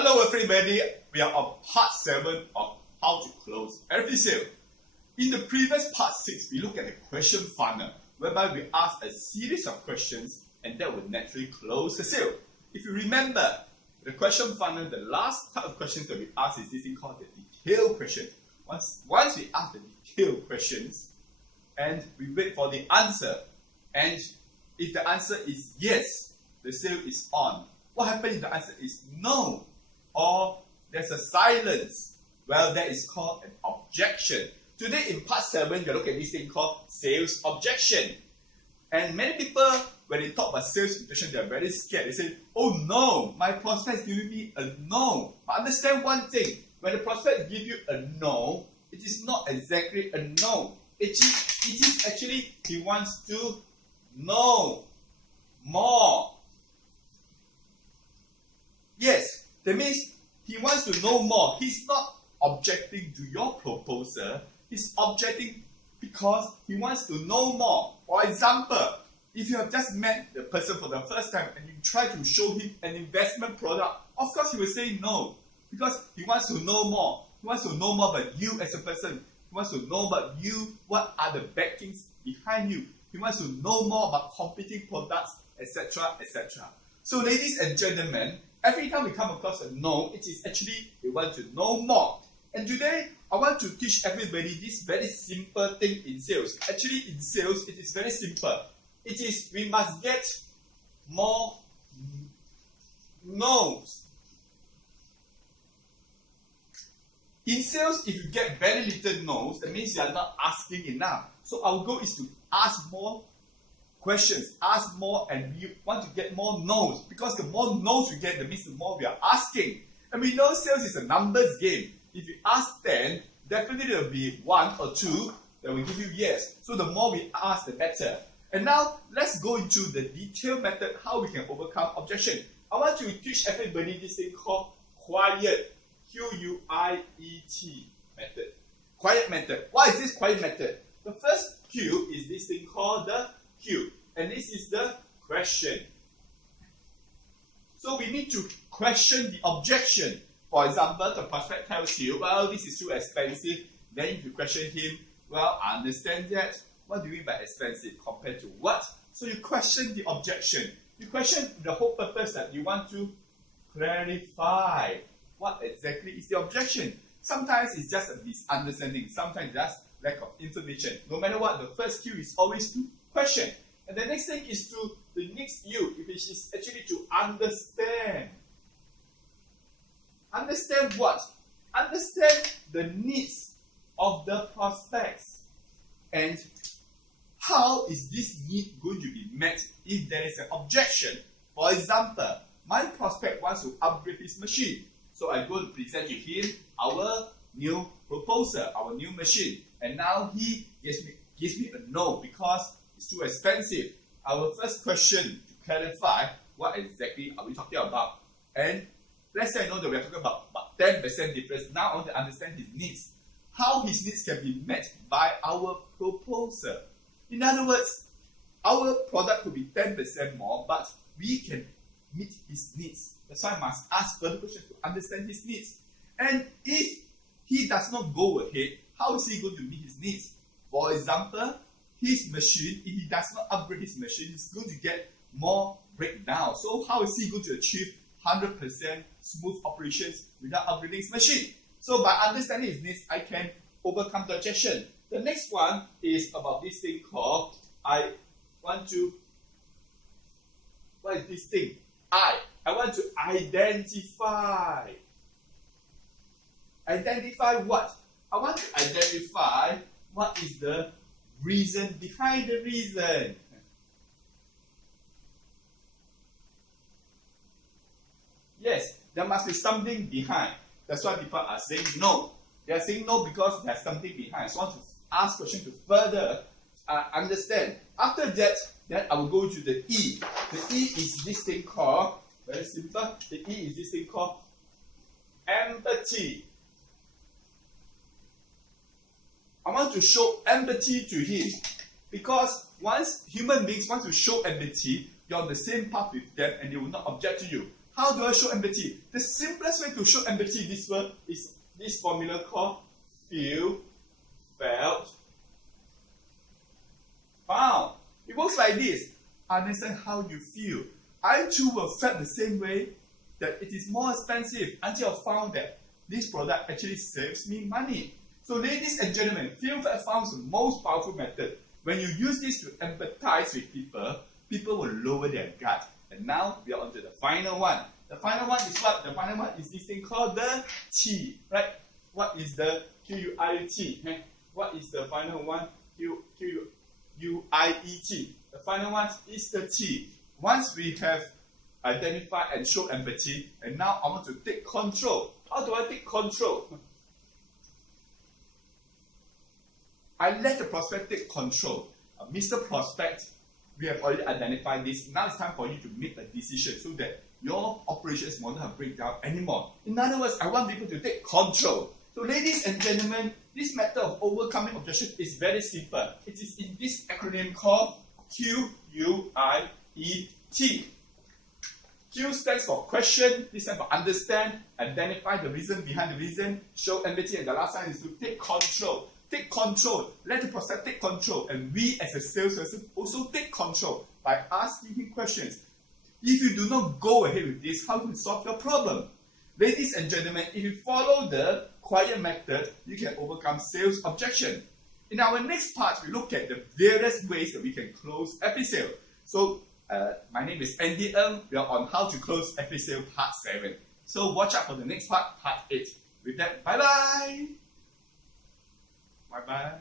Hello everybody, we are on part 7 of how to close every sale. In the previous part 6, we look at the question funnel, whereby we ask a series of questions and that will naturally close the sale. If you remember, the question funnel, the last type of questions that we ask is this thing called the detailed question. Once we ask the detailed questions and we wait for the answer, and if the answer is yes, the sale is on. What happens if the answer is no? Or there's a silence? Well, that is called an objection. Today in part 7, you're looking at this thing called sales objection. And many people, when they talk about sales objection, they're very scared. They say, oh no, my prospect is giving me a no. But understand one thing, when the prospect gives you a no, it is not exactly a no. It is actually, he wants to know more. Yes, that means he wants to know more. He's not objecting to your proposal. He's objecting because he wants to know more. For example, if you have just met the person for the first time and you try to show him an investment product, of course he will say no. Because he wants to know more. He wants to know more about you as a person. He wants to know about you, what are the backings behind you. He wants to know more about competing products, etc., etc. So ladies and gentlemen, every time we come across a no, it is actually we want to know more. And today, I want to teach everybody this very simple thing in sales. Actually, in sales, it is very simple. It is we must get more no's. In sales, if you get very little no's, that means you are not asking enough. So our goal is to ask more questions, ask more, and we want to get more no's. Because the more no's we get, that means the more we are asking. And we know sales is a numbers game. If you ask 10, definitely there will be 1 or 2 that will give you yes. So the more we ask, the better. And now, let's go into the detailed method how we can overcome objection. I want to teach everybody this thing called quiet, Q-U-I-E-T method. Quiet method. What is this quiet method? The first Q is this thing called the Q. And this is the question. So we need to question the objection. For example, the prospect tells you, well, this is too expensive. Then if you question him, well, I understand that. What do you mean by expensive compared to what? So you question the objection. You question the whole purpose that you want to clarify what exactly is the objection. Sometimes it's just a misunderstanding. Sometimes just lack of information. No matter what, the first Q is always to question. And the next thing is to the next U, which is actually to understand. Understand what? Understand the needs of the prospects. And how is this need going to be met if there is an objection? For example, my prospect wants to upgrade his machine. So I go to present to him our new proposal, our new machine. And now he gives me a no because it's too expensive. Our first question to clarify what exactly are we talking about. And let's say I know that we are talking about 10% difference. Now I want to understand his needs. How his needs can be met by our proposal. In other words, our product could be 10% more, but we can meet his needs. That's why I must ask further questions to understand his needs. And if he does not go ahead, how is he going to meet his needs? For example, his machine, if he does not upgrade his machine, he's going to get more breakdown. So how is he going to achieve 100% smooth operations without upgrading his machine? So by understanding his needs, I can overcome the objection. The next one is about this thing called what is this thing? I want to identify. Identify what? I want to identify what is the reason behind the reason. Yes, there must be something behind. That's why people are saying no. They are saying no because there's something behind. So I want to ask questions to further understand. After that, then I will go to the E. The E is this thing called, very simple, the E is this thing called empathy. I want to show empathy to him because once human beings want to show empathy, you're on the same path with them and they will not object to you. How do I show empathy? The simplest way to show empathy in this world is this formula called feel, felt, found. It works like this. Understand how you feel. I too will felt the same way, that it is more expensive, until I found that this product actually saves me money. So ladies and gentlemen, feel, felt, found is the most powerful method. When you use this to empathize with people, people will lower their guard. And now we are on to the final one. The final one is what? The final one is this thing called the T, right? What is the Q-U-I-T? What is the final one? Q-U-I-E-T. The final one is the T. Once we have identified and show empathy, and now I want to take control. How do I take control? I let the prospect take control. Mr. Prospect, we have already identified this. Now it's time for you to make a decision so that your operations will not break down anymore. In other words, I want people to take control. So ladies and gentlemen, this method of overcoming objection is very simple. It is in this acronym called Q-U-I-E-T. Q stands for question, this stands for understand, identify the reason behind the reason, show empathy, and the last one is to take control. Take control. Let the prospect take control. And we as a salesperson also take control by asking him questions. If you do not go ahead with this, how do you solve your problem? Ladies and gentlemen, if you follow the quiet method, you can overcome sales objection. In our next part, we look at the various ways that we can close every sale. So, my name is Andy Ng. We are on how to close every sale part 7. So watch out for the next part, part 8. With that, bye-bye. Bye-bye.